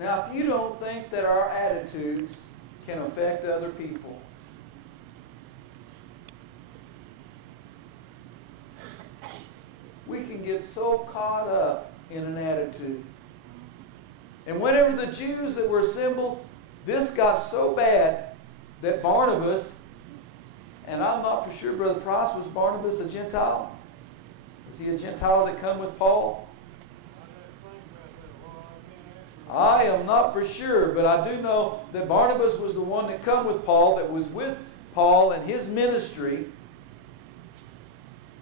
Now, if you don't think that our attitudes can affect other people, we can get so caught up in an attitude. And whenever the Jews that were assembled, this got so bad that Barnabas, and I'm not for sure, Brother Price, was Barnabas a Gentile? Was he a Gentile that come with Paul? I am not for sure, but I do know that Barnabas was the one that come with Paul, that was with Paul and his ministry.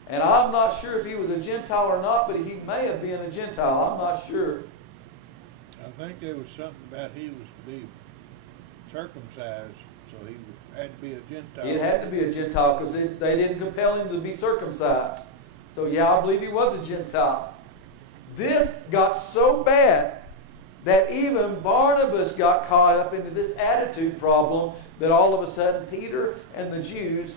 And I'm not sure if he was a Gentile or not, but he may have been a Gentile. I'm not sure. I think there was something about he was to be circumcised, so he had to be a Gentile. It had to be a Gentile because they didn't compel him to be circumcised. So yeah, I believe he was a Gentile. This got so bad that even Barnabas got caught up into this attitude problem that all of a sudden Peter and the Jews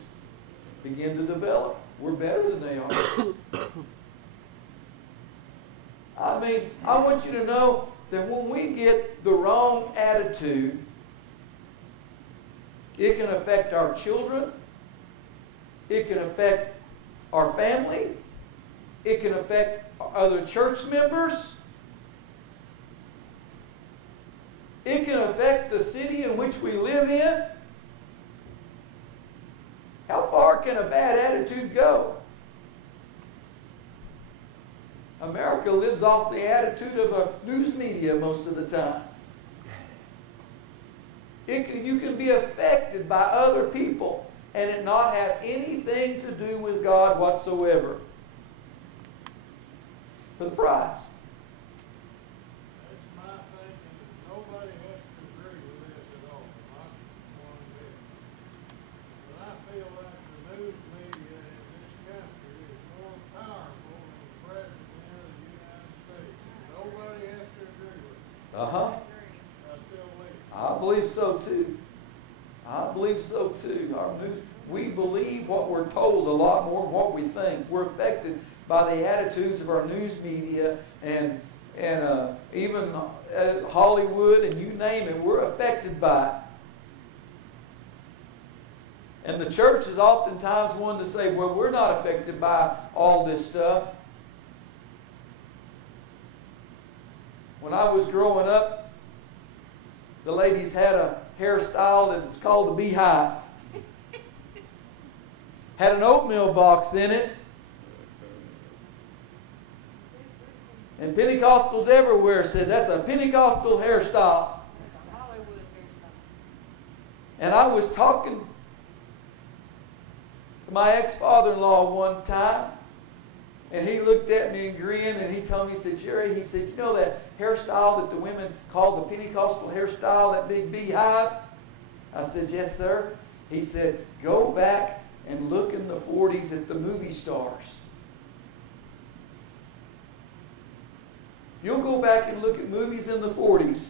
begin to develop. We're better than they are. I mean, I want you to know that when we get the wrong attitude, it can affect our children. It can affect our family. It can affect other church members. It can affect the city in which we live in. How far can a bad attitude go? America lives off the attitude of a news media most of the time. You can be affected by other people and it not have anything to do with God whatsoever. For the price. That's my thinking. Nobody has to agree with this at all. Not one bit. But I feel like the news media in this country is more powerful than the President of the United States. Nobody has to agree with it. Uh-huh. I still believe. I believe so too. I believe so too. We believe what we're told a lot more than what we think. We're affected by the attitudes of our news media and even Hollywood and you name it. We're affected by it. And the church is oftentimes one to say, well, we're not affected by all this stuff. When I was growing up, the ladies had a hairstyle that was called the beehive. Had an oatmeal box in it. And Pentecostals everywhere said, that's a Pentecostal hairstyle. And I was talking to my ex-father-in-law one time, and he looked at me and grinned, and he told me, he said, Jerry, he said, you know that hairstyle that the women call the Pentecostal hairstyle, that big beehive? I said, yes, sir. He said, go back and look in the 40s at the movie stars. You'll go back and look at movies in the 40s.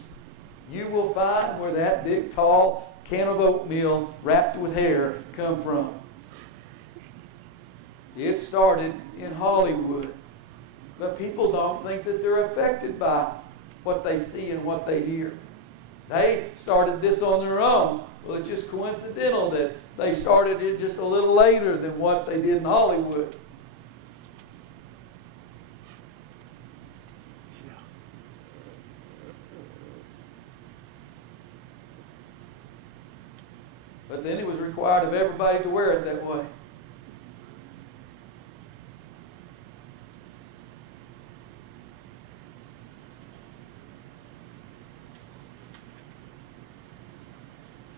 You will find where that big, tall can of oatmeal wrapped with hair come from. It started in Hollywood. But people don't think that they're affected by what they see and what they hear. They started this on their own. Well, it's just coincidental that they started it just a little later than what they did in Hollywood. But then it was required of everybody to wear it that way.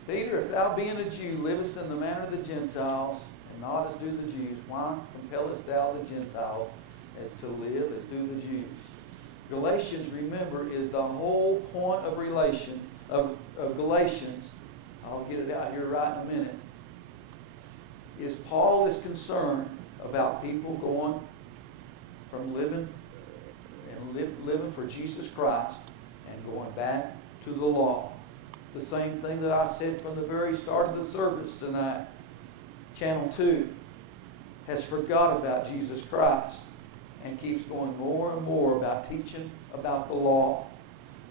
Peter, if thou being a Jew livest in the manner of the Gentiles, and not as do the Jews, why compellest thou the Gentiles as to live as do the Jews? Galatians, remember, is the whole point of Galatians. I'll get it out here right in a minute. Is Paul is concerned about people going from living for Jesus Christ and going back to the law. The same thing that I said from the very start of the service tonight. Channel 2 has forgot about Jesus Christ and keeps going more and more about teaching about the law.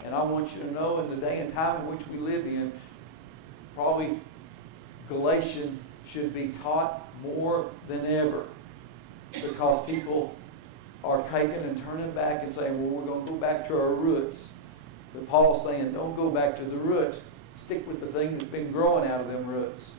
And I want you to know in the day and time in which we live in, probably Galatians should be taught more than ever, because people are taking and turning back and saying, well, we're going to go back to our roots. But Paul's saying, don't go back to the roots. Stick with the thing that's been growing out of them roots.